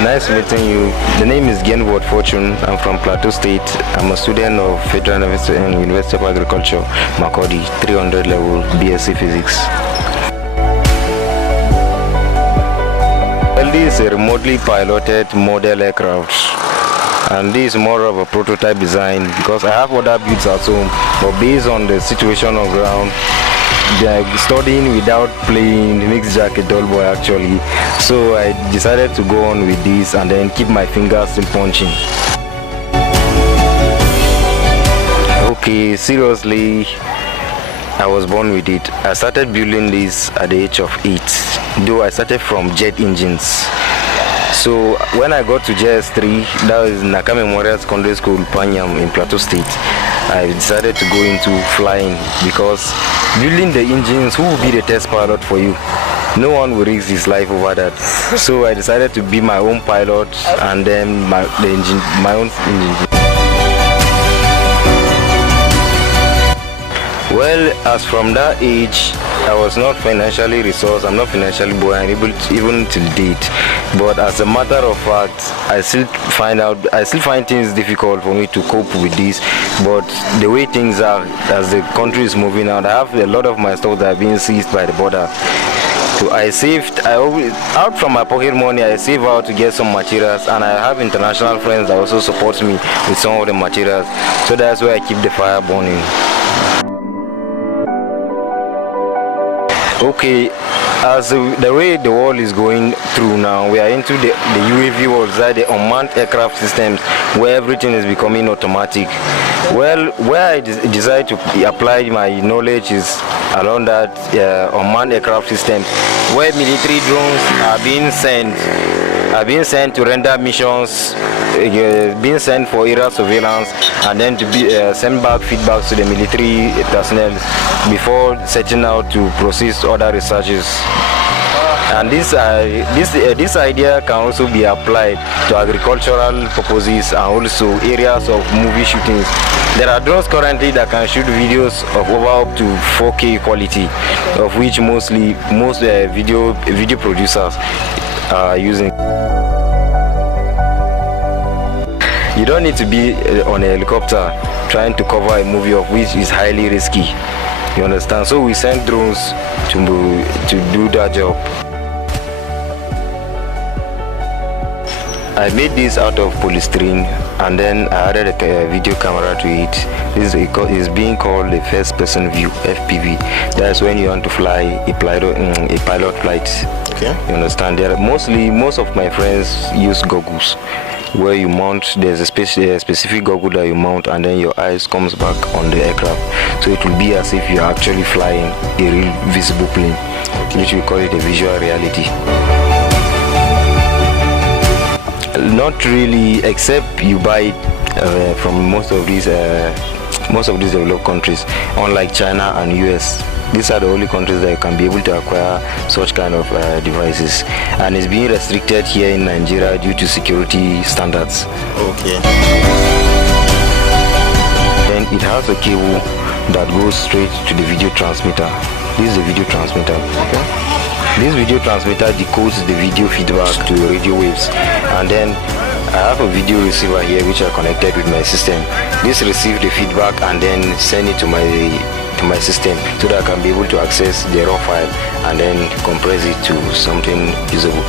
Nice meeting you. The name is Genwood Fortune. I'm from Plateau State. I'm a student of Federal University of Agriculture, Makodi, 300 level BSc Physics. Well, this is a remotely piloted model aircraft, and this is more of a prototype design because I have other builds at home, but based on the situation on ground, studying without playing makes Jack a dull boy actually. So I decided to go on with this and then keep my fingers still punching. Okay, seriously, I was born with it. I started building this at the age of 8, though I started from jet engines. So when I got to JS3, that was Naka Memorial Secondary School, Panyam in Plateau State, I decided to go into flying because building the engines, who will be the test pilot for you? No one will risk his life over that. So I decided to be my own pilot and then my own engine. Well, as from that age, I was not financially resourced. I'm not financially buoyant, even till date. But as a matter of fact, I still find things difficult for me to cope with this. But the way things are, as the country is moving out, I have a lot of my stuff that are being seized by the border. So out from my pocket money, I save out to get some materials, and I have international friends that also support me with some of the materials. So that's where I keep the fire burning. Okay, as the way the world is going through now, we are into the UAV world, the unmanned aircraft systems, where everything is becoming automatic. Well, where I decided to apply my knowledge is around that unmanned aircraft systems, where military drones are being sent to render missions, being sent for aerial surveillance, and then to be send back feedbacks to the military personnel before setting out to proceed other researches. And this idea can also be applied to agricultural purposes and also areas of movie shootings. There are drones currently that can shoot videos of over up to 4K quality, of which most video producers are using. You don't need to be on a helicopter trying to cover a movie of which is highly risky. You understand? So we send drones to do that job. I made this out of polystyrene and then I added a video camera to it. This is being called the first person view, FPV. That's when you want to fly a pilot flight. Okay. You understand? Most of my friends use goggles where you mount. There's a specific goggle that you mount and then your eyes comes back on the aircraft. So it will be as if you're actually flying a real visible plane, which we call it a visual reality. Not really, except you buy it from most of these developed countries, unlike China and US. These are the only countries that you can be able to acquire such kind of devices, and it's being restricted here in Nigeria due to security standards. Okay. And it has a cable that goes straight to the video transmitter. This is the video transmitter. Okay. This video transmitter decodes the video feedback to radio waves, and then I have a video receiver here which I connected with my system. This receives the feedback and then send it to my system so that I can be able to access the raw file and then compress it to something usable.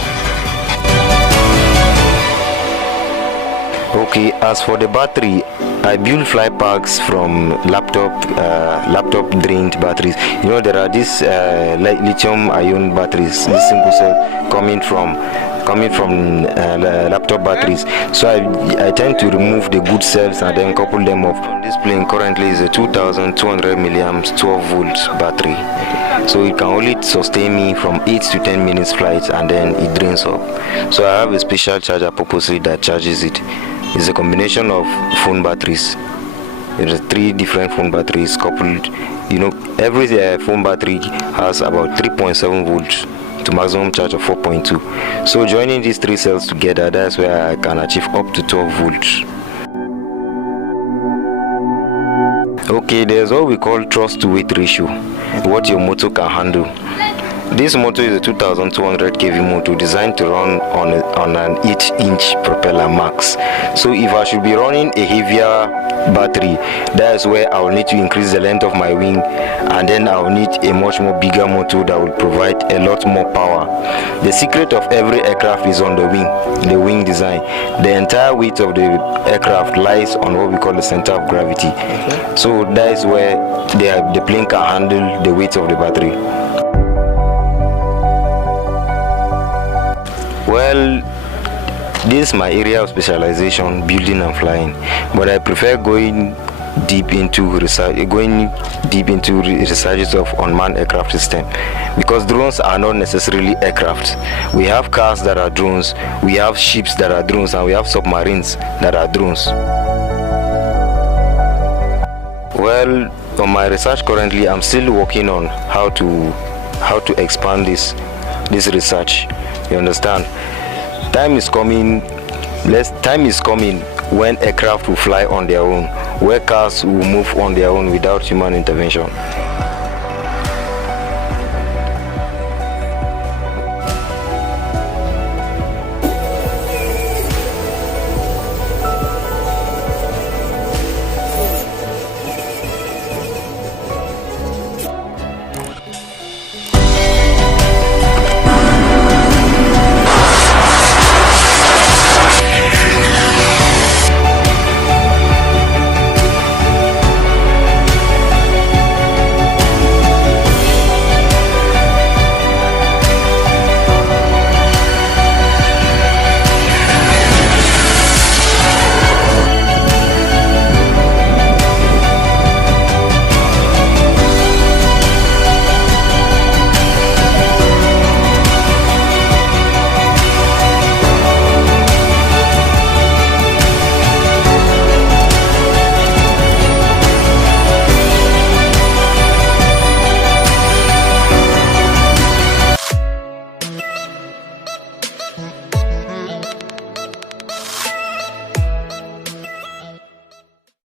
Okay, as for the battery, I build fly packs from laptop drained batteries. You know, there are these lithium ion batteries, this single cell coming from laptop batteries. So I tend to remove the good cells and then couple them up. On this plane currently is a 2200 milliamps 12 volts battery. So it can only sustain me from 8 to 10 minutes flight and then it drains up. So I have a special charger purposely that charges it. It's a combination of phone batteries. There are 3 different phone batteries coupled. You know, every phone battery has about 3.7 volts to maximum charge of 4.2. So joining these 3 cells together, that's where I can achieve up to 12 volts. Okay, there's what we call thrust to weight ratio, what your motor can handle. This motor is a 2200 kV motor designed to run on an 8-inch propeller max. So if I should be running a heavier battery, that's where I will need to increase the length of my wing, and then I will need a much more bigger motor that will provide a lot more power. The secret of every aircraft is on the wing design. The entire weight of the aircraft lies on what we call the center of gravity. So that is where the plane can handle the weight of the battery. Well, this is my area of specialization, building and flying, but I prefer going deep into researches of unmanned aircraft system, because drones are not necessarily aircraft. We have cars that are drones, we have ships that are drones, and we have submarines that are drones. Well, on my research currently, I'm still working on how to expand this research. You understand? Time is coming when aircraft will fly on their own, where cars will move on their own without human intervention.